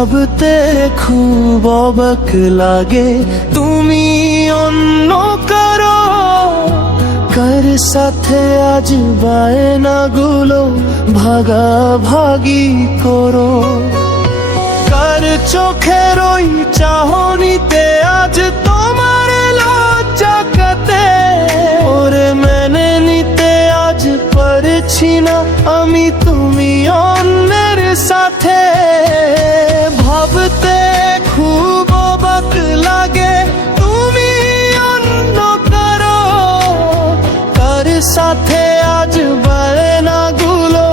ভাবতে খুব অবাক লাগে তুমি অন্য কারো, কার সাথে আজ বায়নাগুলো ভাগাভাগি করো। কার চোখের ওই চাহনিতে আজ তোমার লজ্জা কাটে, ওরে মেনে নিতে আজ পারছি না আমি তুমি অন্যের সাথে। ভাবতে খুব অবাক লাগে তুমি অন্য কারো, কার সাথে আজ বায়নাগুলো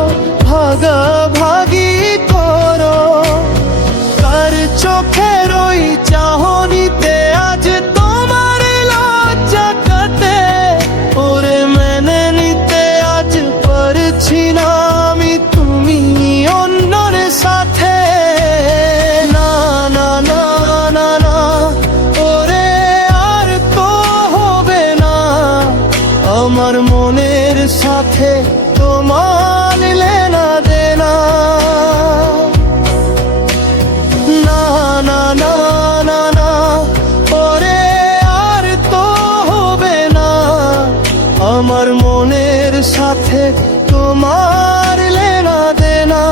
ভাগাভাগি করো। কার চোখের ওই চাহনিতে আজ তোমার লজ্জা কাটে, ওরে মেনে নিতে আজ পারছি না আমি তুমি অন্যর সাথে। না না না না না, ওরে আর তো হবে না আমার মনের সাথে তোমার লেনা দেনা। না না না না না, ওরে আর তো হবে না আমার মনের সাথে তোমার লেনা দেনা।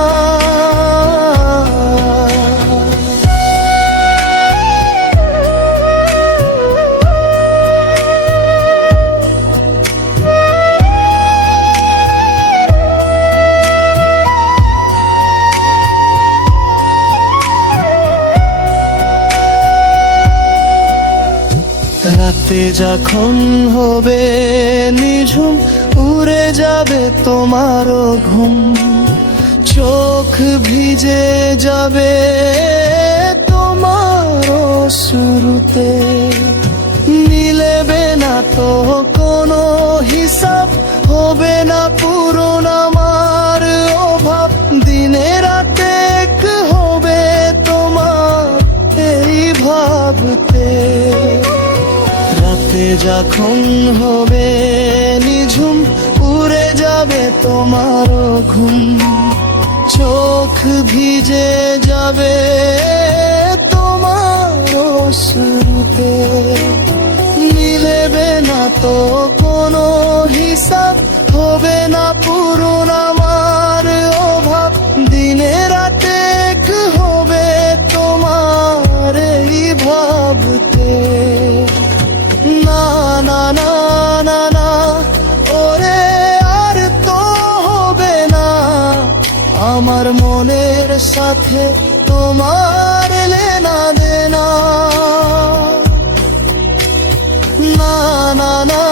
রাতে যখন হবে নিঝুম, উড়ে যাবে তোমারও ঘুম, চোখ ভিজে যাবে তোমারও শুরুতে। মিলেবে না তো কোনো হিসাব, হবে না পূরণ আমার অভাব। দিনে রাতে এক হবে তোমার এই ভাবতে। রাতে যখন হবে নিঝুম, উড়ে যাবে তোমারও ঘুম, চোখ ভিজে যাবে তোমারও শুরুতে। মিলেবে না তো কোনো হিসাব, হবে না পূরণ আমার অভাব। দিনে রাতে এক হবে তোমার এই ভাবতে। না না না না না, ওরে আর তো হবে না আমার মনের সাথে তোমার লেনা দেনা। না না না